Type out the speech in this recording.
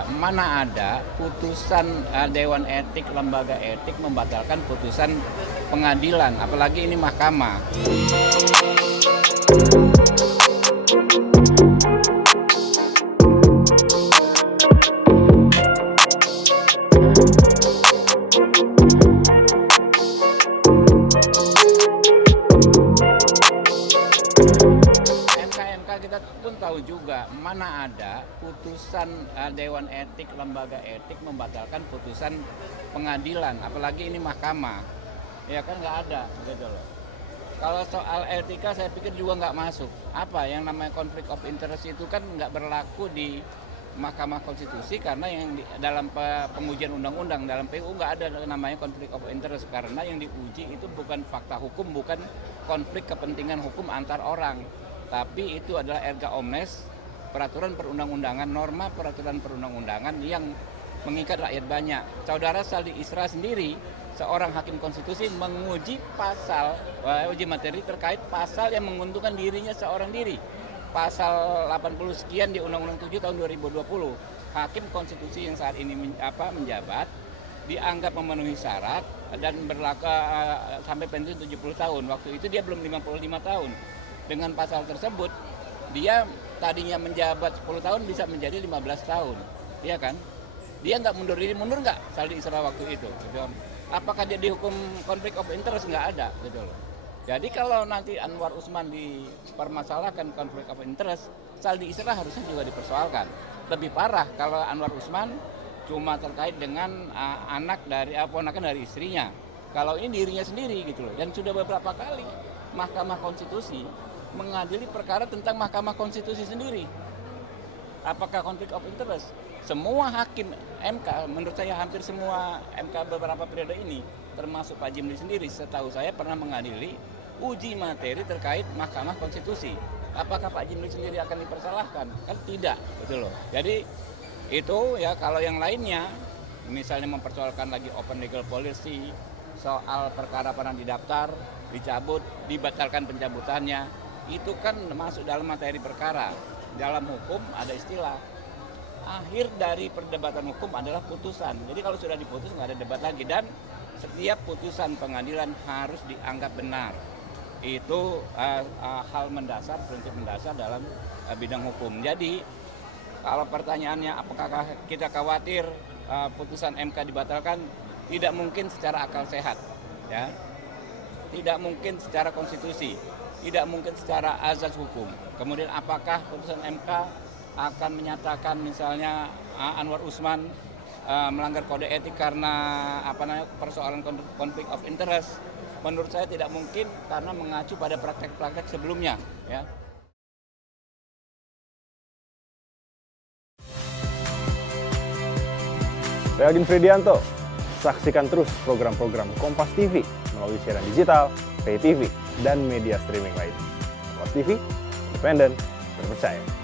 Mana ada putusan Dewan Etik, Lembaga Etik membatalkan putusan pengadilan, apalagi ini mahkamah. Kita pun tahu juga mana ada putusan Dewan Etik, Lembaga Etik membatalkan putusan pengadilan, apalagi ini mahkamah. Ya kan nggak ada gitu loh. Kalau soal etika saya pikir juga nggak masuk. Apa yang namanya konflik of interest itu kan nggak berlaku di Mahkamah Konstitusi karena yang dalam pengujian undang-undang dalam PU nggak ada namanya konflik of interest karena yang diuji itu bukan fakta hukum, bukan konflik kepentingan hukum antar orang. Tapi itu adalah erga omnes, peraturan perundang-undangan, norma peraturan perundang-undangan yang mengikat rakyat banyak. Saudara Saldi Isra sendiri, seorang hakim konstitusi menguji pasal, uji materi terkait pasal yang menguntungkan dirinya seorang diri. Pasal 80 sekian di Undang-Undang 7 tahun 2020. Hakim konstitusi yang saat ini menjabat dianggap memenuhi syarat dan berlaku sampai pensiun 70 tahun. Waktu itu dia belum 55 tahun. Dengan pasal tersebut, dia tadinya menjabat 10 tahun bisa menjadi 15 tahun. Iya kan? Dia nggak mundur diri, mundur nggak Saldi Isra waktu itu. Apakah dia dihukum konflik of interest? Nggak ada. Gitu loh. Jadi kalau nanti Anwar Usman dipermasalahkan konflik of interest, Saldi Isra harusnya juga dipersoalkan. Lebih parah kalau Anwar Usman cuma terkait dengan anak dari ponakan dari istrinya. Kalau ini dirinya sendiri gitu loh. Dan sudah beberapa kali Mahkamah Konstitusi mengadili perkara tentang Mahkamah Konstitusi sendiri. Apakah konflik of interest? Semua hakim MK, menurut saya hampir semua MK beberapa periode ini, termasuk Pak Jimli sendiri, setahu saya pernah mengadili uji materi terkait Mahkamah Konstitusi. Apakah Pak Jimli sendiri akan dipersalahkan? Kan tidak, betul loh. Jadi itu ya kalau yang lainnya, misalnya mempersoalkan lagi open legal policy, soal perkara pernah didaftar, dicabut, dibatalkan pencabutannya, itu kan masuk dalam materi perkara. Dalam hukum ada istilah akhir dari perdebatan hukum adalah putusan. Jadi kalau sudah diputus nggak ada debat lagi dan setiap putusan pengadilan harus dianggap benar. Itu hal mendasar, prinsip mendasar dalam bidang hukum. Jadi kalau pertanyaannya apakah kita khawatir putusan MK dibatalkan? Tidak mungkin secara akal sehat, ya. Tidak mungkin secara konstitusi. Tidak mungkin secara azas hukum. Kemudian apakah putusan MK akan menyatakan misalnya Anwar Usman melanggar kode etik karena persoalan konflik of interest? Menurut saya tidak mungkin karena mengacu pada praktek-praktek sebelumnya, ya. Saya Agin Fridianto. Saksikan terus program-program Kompas TV melalui siaran digital, pay TV, dan media streaming lain. Kompas TV, independen, terpercaya.